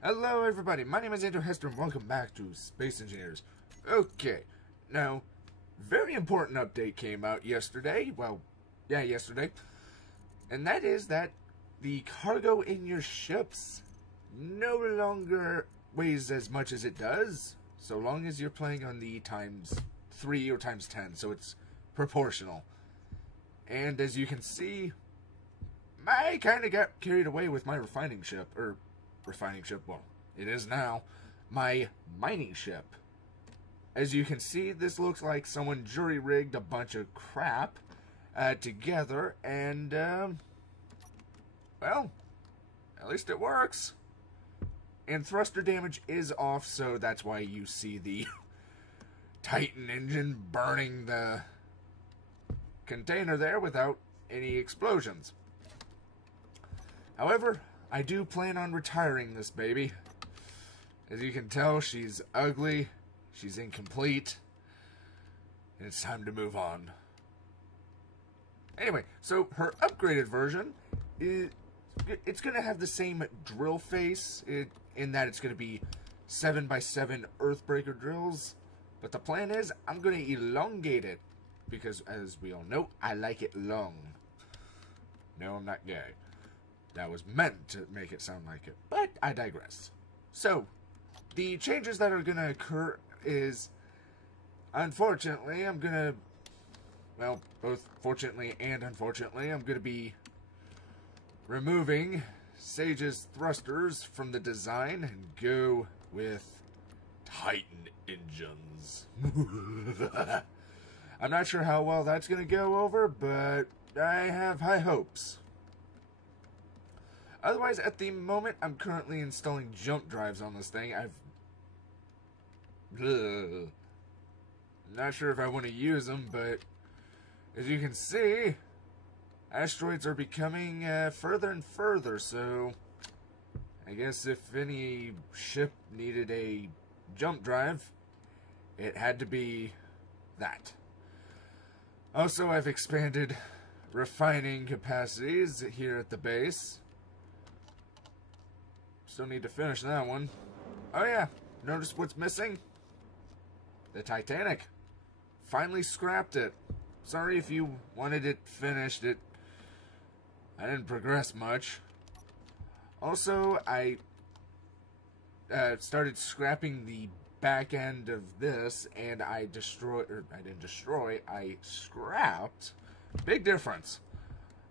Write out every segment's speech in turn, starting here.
Hello everybody, my name is Andrew Hester and welcome back to Space Engineers. Okay, now, very important update came out yesterday, yesterday, and that is that the cargo in your ships no longer weighs as much as it does, so long as you're playing on the ×3 or ×10, so it's proportional. And as you can see, I kind of got carried away with my refining ship, well, it is now, my mining ship. As you can see, this looks like someone jury-rigged a bunch of crap together, and, well, at least it works. And thruster damage is off, so that's why you see the Titan engine burning the container there without any explosions. However, I do plan on retiring this baby. As you can tell, she's ugly, she's incomplete, and it's time to move on. Anyway, so her upgraded version it's going to have the same drill face in that it's going to be 7x7 Earthbreaker drills, but the plan is I'm going to elongate it because, as we all know, I like it long. No, I'm not gay. That was meant to make it sound like it, but I digress. So, the changes that are going to occur is, unfortunately, I'm going to, well, both fortunately and unfortunately, I'm going to be removing Sage's thrusters from the design and go with Titan engines. I'm not sure how well that's going to go over, but I have high hopes. Otherwise, at the moment, I'm currently installing jump drives on this thing. I'm not sure if I want to use them, but as you can see, asteroids are becoming further and further, so I guess if any ship needed a jump drive, it had to be that. Also, I've expanded refining capacities here at the base. Still need to finish that one. Oh yeah, notice what's missing? The Titanic. Finally scrapped it. Sorry if you wanted it finished. I didn't progress much. Also, I started scrapping the back end of this, and I scrapped. Big difference.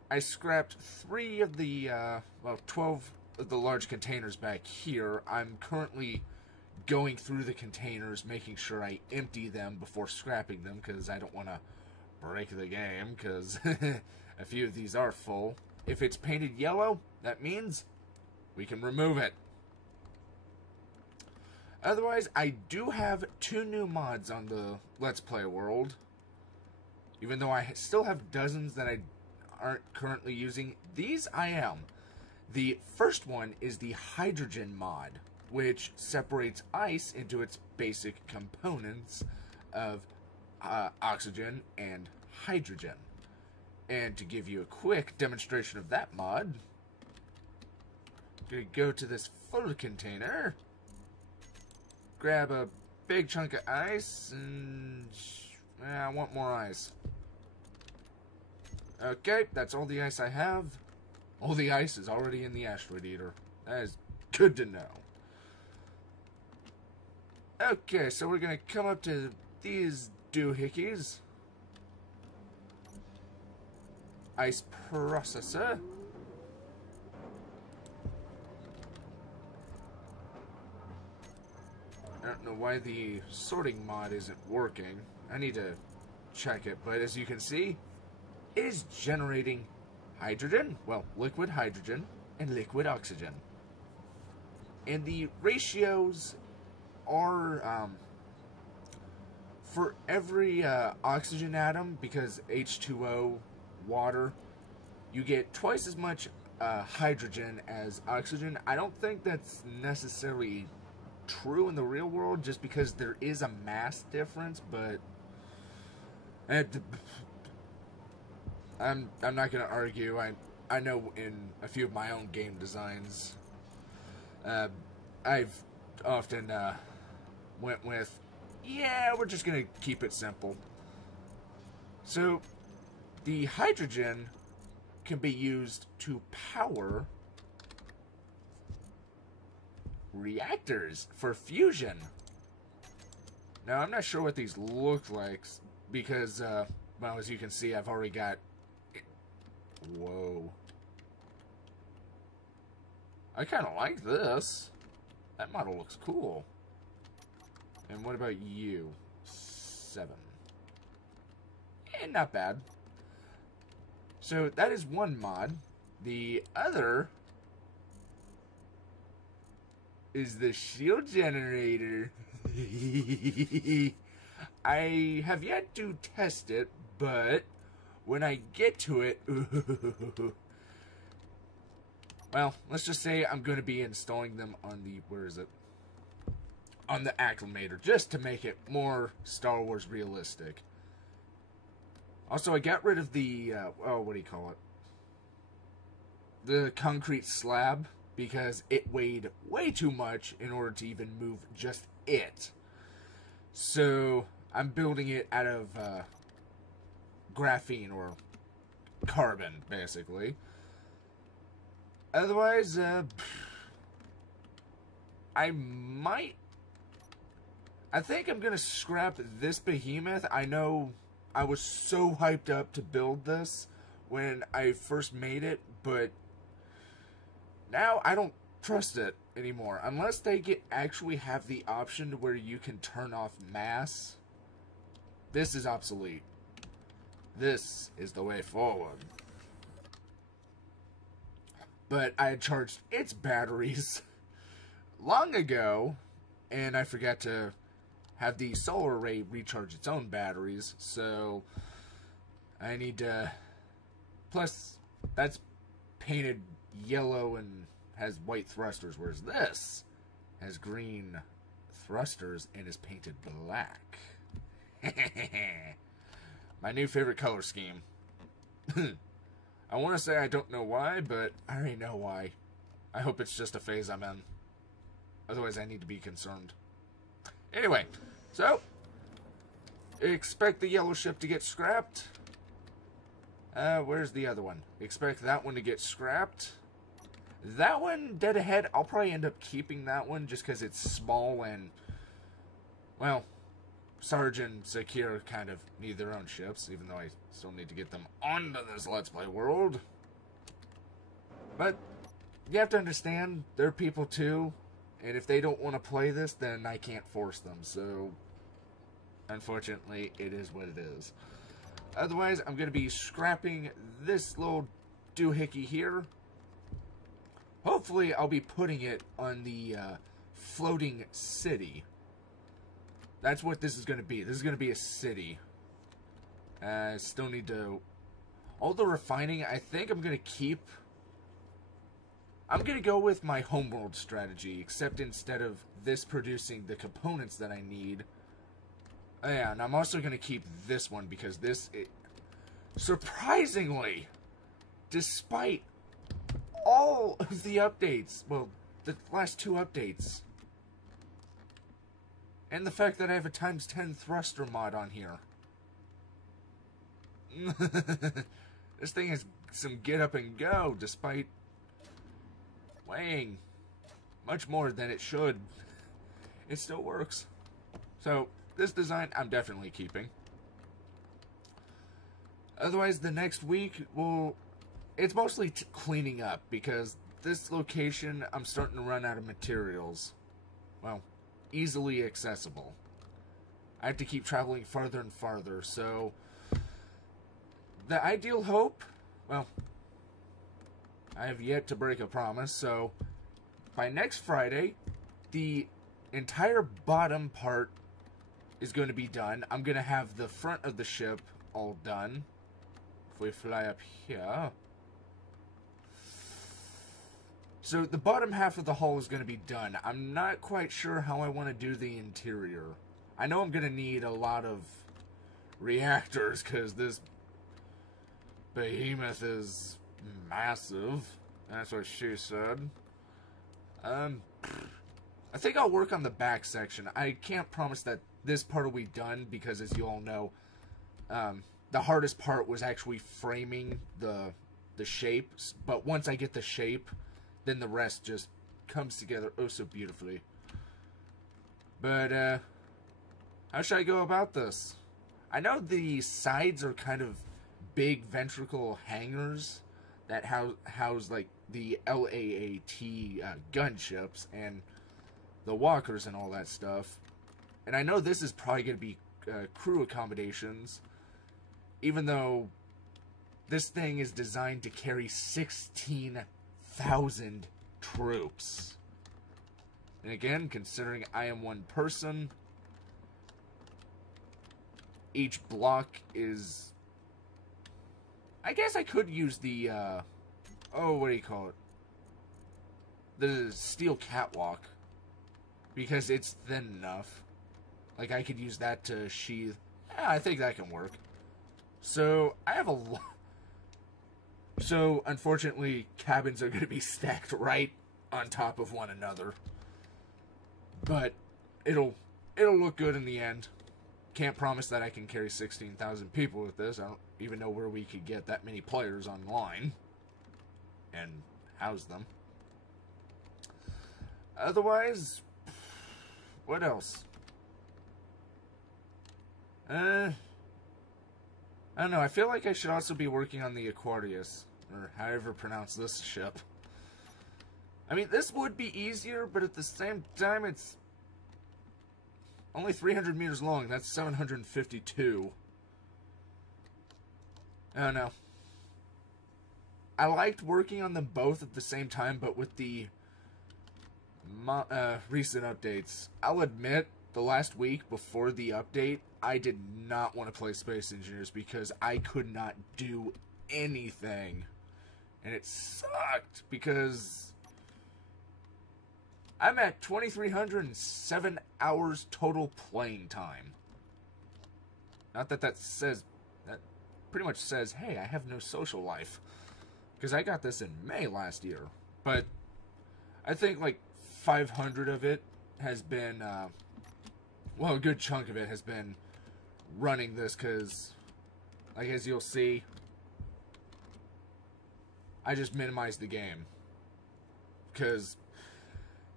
I scrapped 3 of the, 12 of the large containers back here. I'm currently going through the containers, making sure I empty them before scrapping them, because I don't want to break the game, because a few of these are full. If it's painted yellow, that means we can remove it. Otherwise, I do have 2 new mods on the Let's Play world, even though I still have dozens that I aren't currently using. These I am. The first one is the hydrogen mod, which separates ice into its basic components of oxygen and hydrogen. And to give you a quick demonstration of that mod, I'm going to go to this full container, grab a big chunk of ice, and I want more ice. Okay, that's all the ice I have. All the ice is already in the asteroid eater. That is good to know. Okay, so we're going to come up to these doohickeys. Ice processor. I don't know why the sorting mod isn't working. I need to check it, but as you can see, it is generating hydrogen, well, liquid hydrogen, and liquid oxygen. And the ratios are, for every oxygen atom, because H2O, water, you get twice as much hydrogen as oxygen. I don't think that's necessarily true in the real world, just because there is a mass difference, but I'm not going to argue. I know in a few of my own game designs, I've often went with, yeah, we're just going to keep it simple. So, the hydrogen can be used to power reactors for fusion. Now, I'm not sure what these look like because, well, as you can see, I've already got... Whoa. I kind of like this. That model looks cool. And what about you? 7. Not bad. So that is one mod. The other is the shield generator. I have yet to test it, but when I get to it, well, let's just say I'm going to be installing them on the, where is it? On the Acclamator, just to make it more Star Wars realistic. Also, I got rid of the, oh, what do you call it? The concrete slab, because it weighed way too much in order to even move just it. So, I'm building it out of graphene, or carbon, basically. Otherwise, I think I'm going to scrap this behemoth. I know I was so hyped up to build this when I first made it, but now I don't trust it anymore. Unless they actually have the option where you can turn off mass, this is obsolete. This is the way forward. But I had charged its batteries long ago, and I forgot to have the solar array recharge its own batteries, so I need to... Plus, that's painted yellow and has white thrusters, whereas this has green thrusters and is painted black. My new favorite color scheme. I want to say I don't know why, but I already know why. I hope it's just a phase I'm in. Otherwise, I need to be concerned. Anyway, so, expect the yellow ship to get scrapped. Where's the other one? Expect that one to get scrapped. That one, dead ahead, I'll probably end up keeping that one just because it's small and, well, Sarge and Zakir kind of need their own ships, even though I still need to get them onto this Let's Play world. But you have to understand, they're people too, and if they don't want to play this, then I can't force them, so unfortunately, it is what it is. Otherwise, I'm going to be scrapping this little doohickey here. Hopefully, I'll be putting it on the floating city. That's what this is going to be. This is going to be a city. I still need to... All the refining, I think I'm going to keep... I'm going to go with my homeworld strategy, except instead of this producing the components that I need... And I'm also going to keep this one, because this... surprisingly, despite all of the updates, well, the last 2 updates... And the fact that I have a ×10 thruster mod on here. This thing has some get up and go, despite weighing much more than it should. It still works. So, this design, I'm definitely keeping. Otherwise, the next week, it's mostly cleaning up, because this location, I'm starting to run out of materials. Well, easily accessible. I have to keep traveling farther and farther, so the ideal hope, well, I have yet to break a promise, so by next Friday, the entire bottom part is going to be done. I'm going to have the front of the ship all done. If we fly up here... So, the bottom half of the hull is going to be done. I'm not quite sure how I want to do the interior. I know I'm going to need a lot of reactors, because this behemoth is massive. That's what she said. I think I'll work on the back section. I can't promise that this part will be done because, as you all know, the hardest part was actually framing the shapes. But once I get the shape, then the rest just comes together oh so beautifully. But how should I go about this? I know the sides are kind of big ventricle hangars that house like the LAAT gunships and the walkers and all that stuff. And I know this is probably going to be crew accommodations, even though this thing is designed to carry 16,000 troops. And again, considering I am one person, each block is... I guess I could use the, what do you call it? The steel catwalk. Because it's thin enough. Like, I could use that to sheathe. Yeah, I think that can work. So, I have a lot... So, unfortunately, cabins are going to be stacked right on top of one another. But, it'll look good in the end. Can't promise that I can carry 16,000 people with this. I don't even know where we could get that many players online and house them. Otherwise, what else? I don't know. I feel like I should also be working on the Aquarius, or however pronounce this ship. I mean, this would be easier, but at the same time, it's only 300 meters long. That's 752. I don't know. I liked working on them both at the same time, but with the recent updates, I'll admit, the last week before the update, I did not want to play Space Engineers because I could not do anything. And it sucked because I'm at 2,307 hours total playing time. Not that that pretty much says, hey, I have no social life. Because I got this in May last year. But I think like 500 of it has been, well, a good chunk of it has been running this because, like, as you'll see, I just minimized the game. Because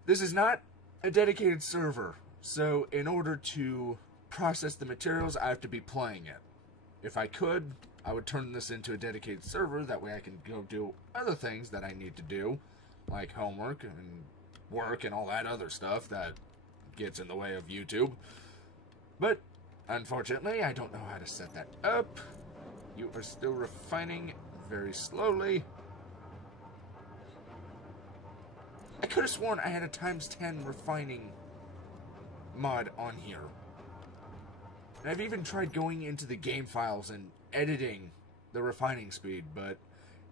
this is not a dedicated server. So in order to process the materials, I have to be playing it. If I could, I would turn this into a dedicated server. That way I can go do other things that I need to do, like homework and work and all that other stuff that gets in the way of YouTube. But unfortunately, I don't know how to set that up. You are still refining very slowly. I could have sworn I had a ×10 refining mod on here. And I've even tried going into the game files and editing the refining speed, but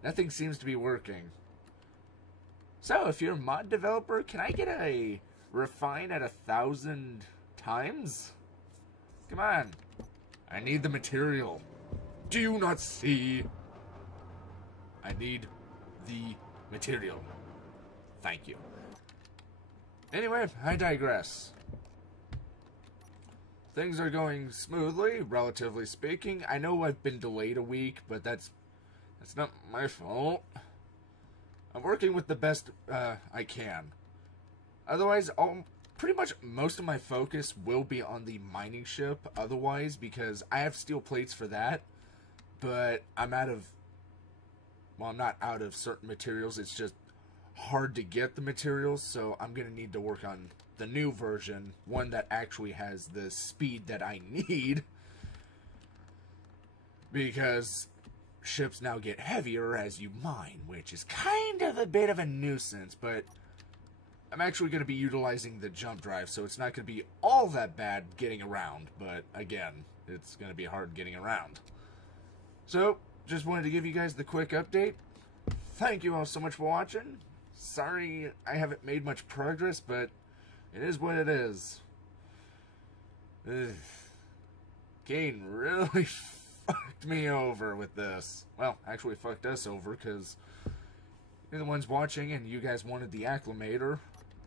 nothing seems to be working. So, if you're a mod developer, can I get a refine at 1,000 times? Come on. I need the material. Do you not see? I need the material. Thank you. Anyway, I digress. Things are going smoothly, relatively speaking. I know I've been delayed a week, but that's not my fault. I'm working with the best I can. Otherwise, pretty much most of my focus will be on the mining ship otherwise, because I have steel plates for that, but I'm out of... Well, I'm not out of certain materials, it's just hard to get the materials, so I'm going to need to work on the new version, one that actually has the speed that I need, because ships now get heavier as you mine, which is kind of a bit of a nuisance, but I'm actually going to be utilizing the jump drive, so it's not going to be all that bad getting around, but again, it's going to be hard getting around. So, just wanted to give you guys the quick update. Thank you all so much for watching. Sorry I haven't made much progress, but it is what it is. Ugh. Kane really fucked me over with this. Well, actually fucked us over, because you're the ones watching and you guys wanted the Acclamator.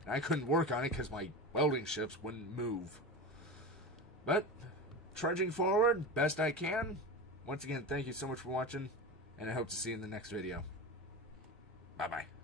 And I couldn't work on it because my welding ships wouldn't move. But, trudging forward, best I can. Once again, thank you so much for watching, and I hope to see you in the next video. Bye-bye.